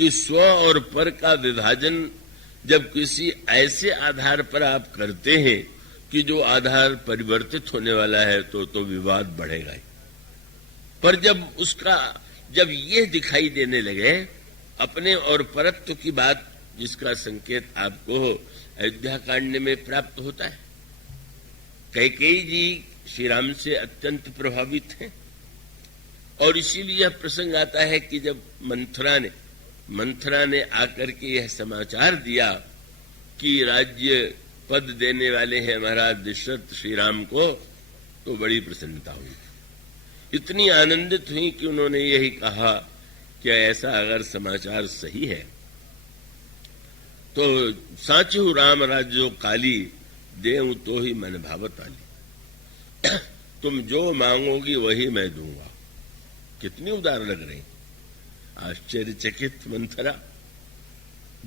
कि स्व और पर का विभाजन जब किसी ऐसे आधार पर आप करते हैं कि जो आधार परिवर्तित होने वाला है तो विवाद बढ़ेगा ही। पर जब ये दिखाई देने लगे अपने और परत्व की बात, जिसका संकेत आपको अयोध्या कांड में प्राप्त होता है। कैकेयी जी श्री राम से अत्यंत प्रभावित हैं और इसीलिए यह प्रसंग आता है कि जब मंथरा ने आकर के यह समाचार दिया कि राज्य पद देने वाले हैं महाराज दशरथ श्री राम को, तो बड़ी प्रसन्नता हुई। इतनी आनंदित हुई कि उन्होंने यही कहा कि ऐसा अगर समाचार सही है तो साचहु राम राज्यो काली देऊं तो ही मन भावत आली। तुम जो मांगोगी वही मैं दूंगा। कितनी उदार लग रही, आश्चर्यचकित मंथरा।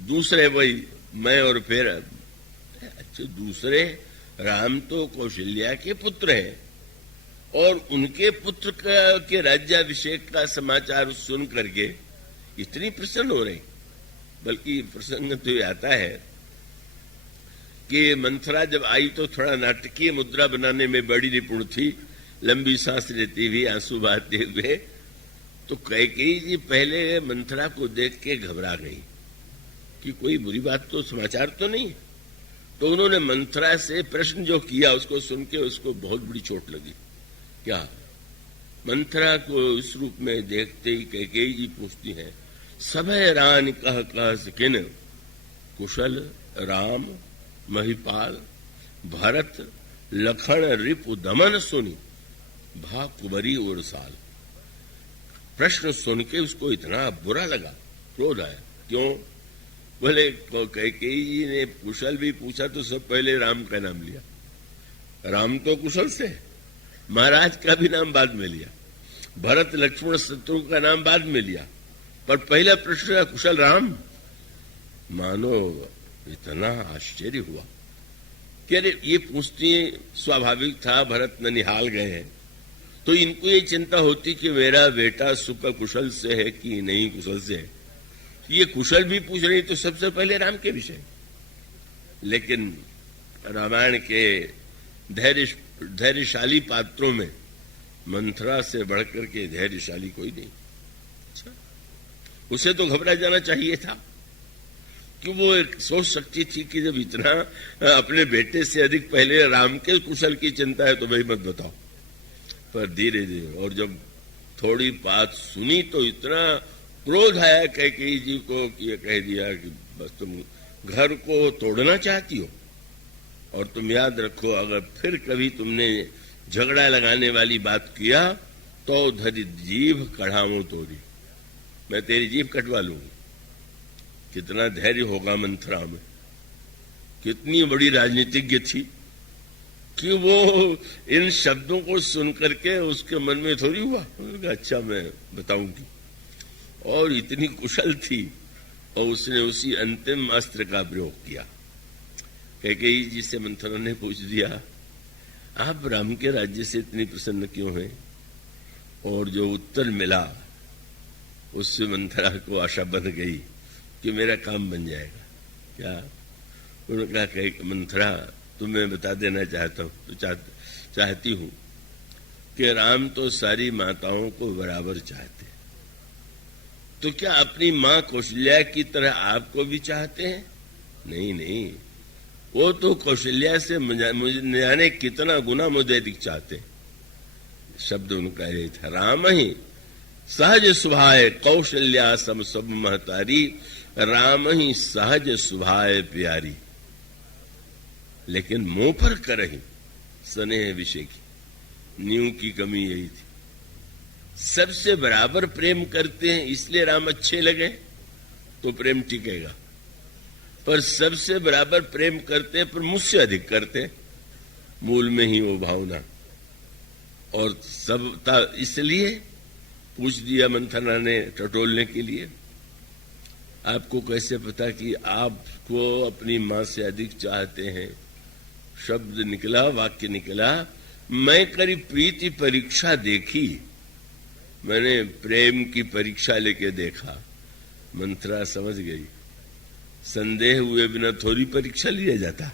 दूसरे वही मैं और फिर अच्छा, दूसरे राम तो कौशल्या के पुत्र हैं और उनके पुत्र के राज्याभिषेक का समाचार सुन करके इतनी प्रसन्न हो रही। बल्कि प्रसंग तो आता है कि मंथरा जब आई तो थोड़ा नाटकीय मुद्रा बनाने में बड़ी निपुण थी, लंबी सांस लेती हुई, आंसू बहाते हुए। तो कैकेयी जी पहले मंथरा को देख के घबरा गई कि कोई बुरी बात तो समाचार तो नहीं। तो उन्होंने मंथरा से प्रश्न जो किया उसको सुन के उसको बहुत बड़ी चोट लगी। क्या? मंथरा को इस रूप में देखते ही कैकेयी जी पूछती हैं, सभय रान कह सकिन कुशल राम महिपाल भरत लखन रिपु दमन सुनी भा कुबरी और साल। प्रश्न सुन के उसको इतना बुरा लगा, क्रोध आया। क्यों? बोले कैकेयी जी ने कुशल भी पूछा तो सब पहले राम का नाम लिया। राम तो कुशल से, महाराज का भी नाम बाद में लिया, भरत लक्ष्मण शत्रु का नाम बाद में लिया, पर पहला प्रश्न कुशल राम। मानो इतना आश्चर्य हुआ कि अरे ये पूछती स्वाभाविक था, भरत ननिहाल गए हैं तो इनको ये चिंता होती कि मेरा बेटा सुख कुशल से है कि नहीं कुशल से है। ये कुशल भी पूछ रही तो सबसे पहले राम के विषय। लेकिन रामायण के धैर्यशाली पात्रों में मंथरा से बढ़कर के धैर्यशाली कोई नहीं। अच्छा, उसे तो घबरा जाना चाहिए था कि वो एक सोच सकती थी कि जब इतना अपने बेटे से अधिक पहले राम के कुशल की चिंता है तो भाई मत बताओ। पर धीरे धीरे और जब थोड़ी बात सुनी तो इतना क्रोध आया कैकेयी जी को कि ये कह दिया कि बस तुम घर को तोड़ना चाहती हो और तुम याद रखो अगर फिर कभी तुमने झगड़ा लगाने वाली बात किया तो धरी जीभ कढ़ाऊं तोड़ी, मैं तेरी जीभ कटवा लूंगी। कितना धैर्य होगा मंथरा में, कितनी बड़ी राजनीतिज्ञ थी कि वो इन शब्दों को सुन करके उसके मन में थोड़ी हुआ अच्छा मैं बताऊंगी। और इतनी कुशल थी और उसने उसी अंतिम अस्त्र का प्रयोग किया। कैकेयी जी से मंथरा ने पूछ दिया, आप राम के राज्य से इतनी प्रसन्न क्यों हैं? और जो उत्तर मिला उससे मंथरा को आशा बन गई कि मेरा काम बन जाएगा। क्या? उन्होंने कहा कि मंथरा तुम्हें बता देना चाहता हूं तो चाहती हूं कि राम तो सारी माताओं को बराबर चाहते हैं, तो क्या अपनी मां कौशल्या की तरह आपको भी चाहते हैं? नहीं नहीं, वो तो कौशल्या से मुझे जाने कितना गुना मुझे अधिक चाहते। शब्द उनका यही था, राम ही सहज सुभाए कौशल्या सम सब महतारी, राम ही सहज सुभाए प्यारी। लेकिन मुंह पर करही स्नेह विषय की नींव की कमी यही थी। सबसे बराबर प्रेम करते हैं इसलिए राम अच्छे लगे तो प्रेम टिकेगा, पर सबसे बराबर प्रेम करते हैं पर मुझसे अधिक करते हैं, मूल में ही वो भावना। और सब इसलिए पूछ दिया मंथरा ने टटोलने के लिए, आपको कैसे पता कि आपको अपनी मां से अधिक चाहते हैं? शब्द निकला, वाक्य निकला, मैं करी प्रीति परीक्षा देखी, मैंने प्रेम की परीक्षा लेके देखा। मंथरा समझ गई, संदेह हुए बिना थोड़ी परीक्षा लिया जाता,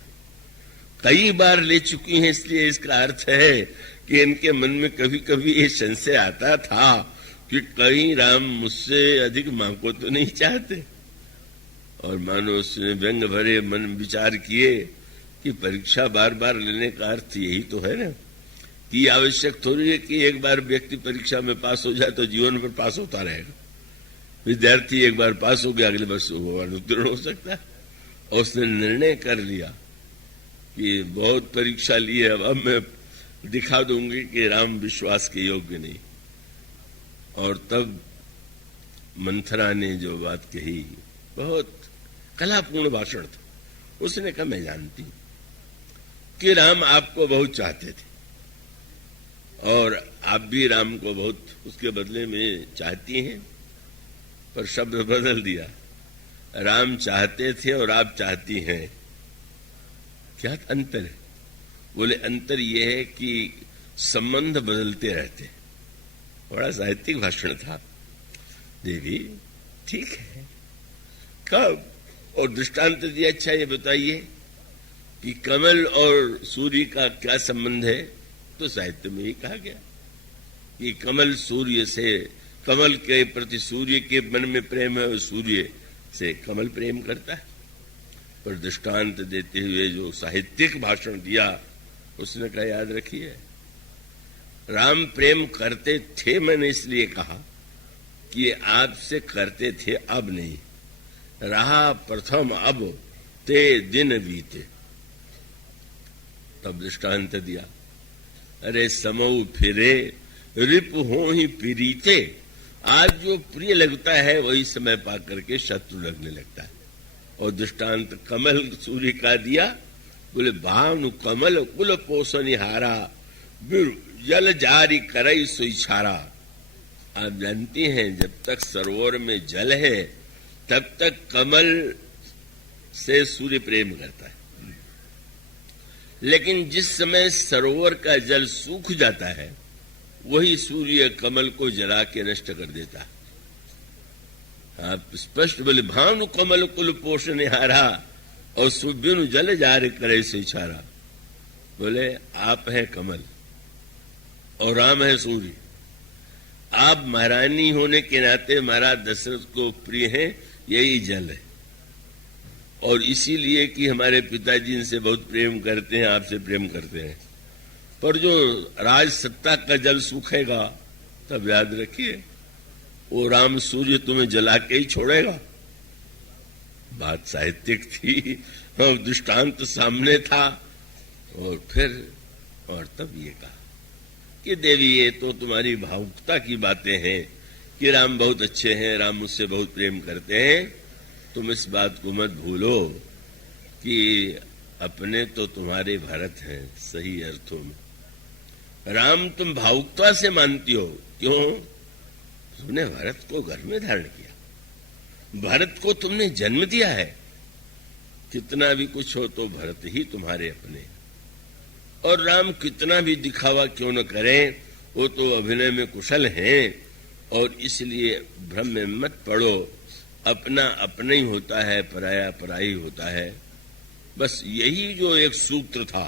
कई बार ले चुकी हैं, इसलिए इसका अर्थ है कि इनके मन में कभी कभी ये संशय आता था कि कहीं राम मुझसे अधिक मां को तो नहीं चाहते। और मानो उसने व्यंग भरे मन विचार किए कि परीक्षा बार बार लेने का अर्थ यही तो है ना, कि आवश्यक थोड़ी है कि एक बार व्यक्ति परीक्षा में पास हो जाए तो जीवन भर पास होता रहेगा। विद्यार्थी एक बार पास हो गया, अगले वर्ष वो अनुत्तीर्ण हो सकता है। और उसने निर्णय कर लिया कि बहुत परीक्षा ली है, अब मैं दिखा दूंगी कि राम विश्वास के योग्य नहीं। और तब मंथरा ने जो बात कही, बहुत कलापूर्ण भाषण था। उसने कहा, मैं जानती हूं कि राम आपको बहुत चाहते थे और आप भी राम को बहुत उसके बदले में चाहती हैं, पर शब्द बदल दिया, राम चाहते थे और आप चाहती हैं, क्या अंतर है? बोले, अंतर यह है कि संबंध बदलते रहते। बड़ा साहित्यिक भाषण था। देवी, ठीक है, कब? और दृष्टांत दिया, अच्छा ये बताइए कि कमल और सूर्य का क्या संबंध है? तो साहित्य में ही कहा गया कि कमल सूर्य से, कमल के प्रति सूर्य के मन में प्रेम है और सूर्य से कमल प्रेम करता है। पर दृष्टांत देते हुए जो साहित्यिक भाषण दिया, उसने कहा, याद रखिए, राम प्रेम करते थे, मैंने इसलिए कहा कि आपसे करते थे, अब नहीं रहा प्रथम, अब ते दिन बीते। तब दृष्टांत दिया, अरे समऊ फिरे रिप हो ही प्रीते। आज जो प्रिय लगता है वही समय पा करके शत्रु लगने लगता है। और दृष्टांत कमल सूर्य का दिया। बोले, भानु कमल कुल पोषनिहारा, जल जारी करई सुइछारा। आप जानती हैं, जब तक सरोवर में जल है तब तक कमल से सूर्य प्रेम करता है, लेकिन जिस समय सरोवर का जल सूख जाता है, वही सूर्य कमल को जला के नष्ट कर देता है। आप स्पष्ट बोले, भानु कमल कुल पोषनिहारा और सुबिनु जल जारी करे सुइछारा। बोले, आप हैं कमल और राम है सूर्य। आप महारानी होने के नाते महाराज दशरथ को प्रिय हैं, यही जल है। और इसीलिए कि हमारे पिताजी इनसे बहुत प्रेम करते हैं, आपसे प्रेम करते हैं। पर जो राज सत्ता का जल सूखेगा, तब याद रखिए, वो राम सूर्य तुम्हें जला के ही छोड़ेगा। बात साहित्यिक थी और दृष्टांत सामने था। और तब ये कहा कि देवी, ये तो तुम्हारी भावुकता की बातें हैं कि राम बहुत अच्छे हैं, राम मुझसे बहुत प्रेम करते हैं। तुम इस बात को मत भूलो कि अपने तो तुम्हारे भरत हैं सही अर्थों में। राम तुम भावुकता से मानती हो, क्यों? तुमने भरत को घर में धारण किया, भरत को तुमने जन्म दिया है। कितना भी कुछ हो तो भरत ही तुम्हारे अपने। और राम कितना भी दिखावा क्यों न करें, वो तो अभिनय में कुशल हैं। और इसलिए भ्रम में मत पड़ो, अपना अपना ही होता है, पराया पराई होता है। बस यही जो एक सूत्र था,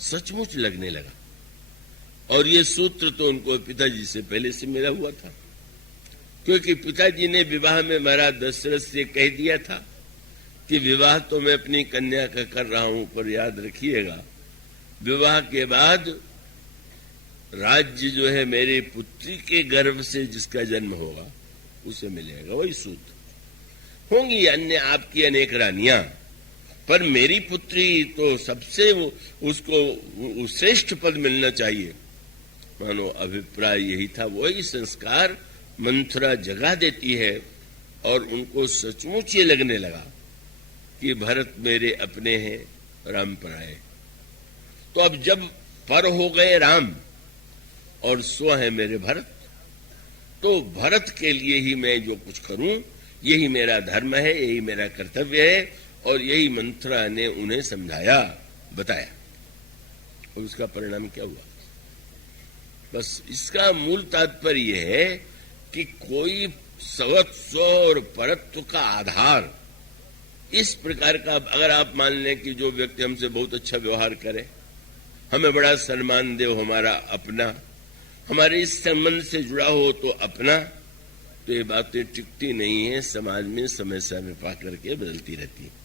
सचमुच लगने लगा। और ये सूत्र तो उनको पिताजी से पहले से मिला हुआ था, क्योंकि पिताजी ने विवाह में महाराज दशरथ से कह दिया था कि विवाह तो मैं अपनी कन्या का कर रहा हूं, पर याद रखिएगा, विवाह के बाद राज्य जो है मेरी पुत्री के गर्भ से जिसका जन्म होगा उसे मिलेगा। वही सूत्र। होंगी अन्य आपकी अनेक रानियां, पर मेरी पुत्री तो सबसे उसको श्रेष्ठ पद मिलना चाहिए। मानो अभिप्राय यही था। वही संस्कार मंथरा जगा देती है और उनको सचमुच ये लगने लगा कि भरत मेरे अपने हैं, राम पराए। तो अब जब पर हो गए राम और स्व है मेरे भरत, तो भरत के लिए ही मैं जो कुछ करूं, यही मेरा धर्म है, यही मेरा कर्तव्य है। और यही मंथरा ने उन्हें समझाया, बताया। और उसका परिणाम क्या हुआ? बस इसका मूल तात्पर्य है कि कोई सवत्व और परत्व का आधार, इस प्रकार का अगर आप मान लें कि जो व्यक्ति हमसे बहुत अच्छा व्यवहार करे, हमें बड़ा सम्मान दे, हमारा अपना, हमारे इस संबंध से जुड़ा हो तो अपना, तो ये बातें टिकती नहीं है, समाज में समय समय पा करके बदलती रहती है।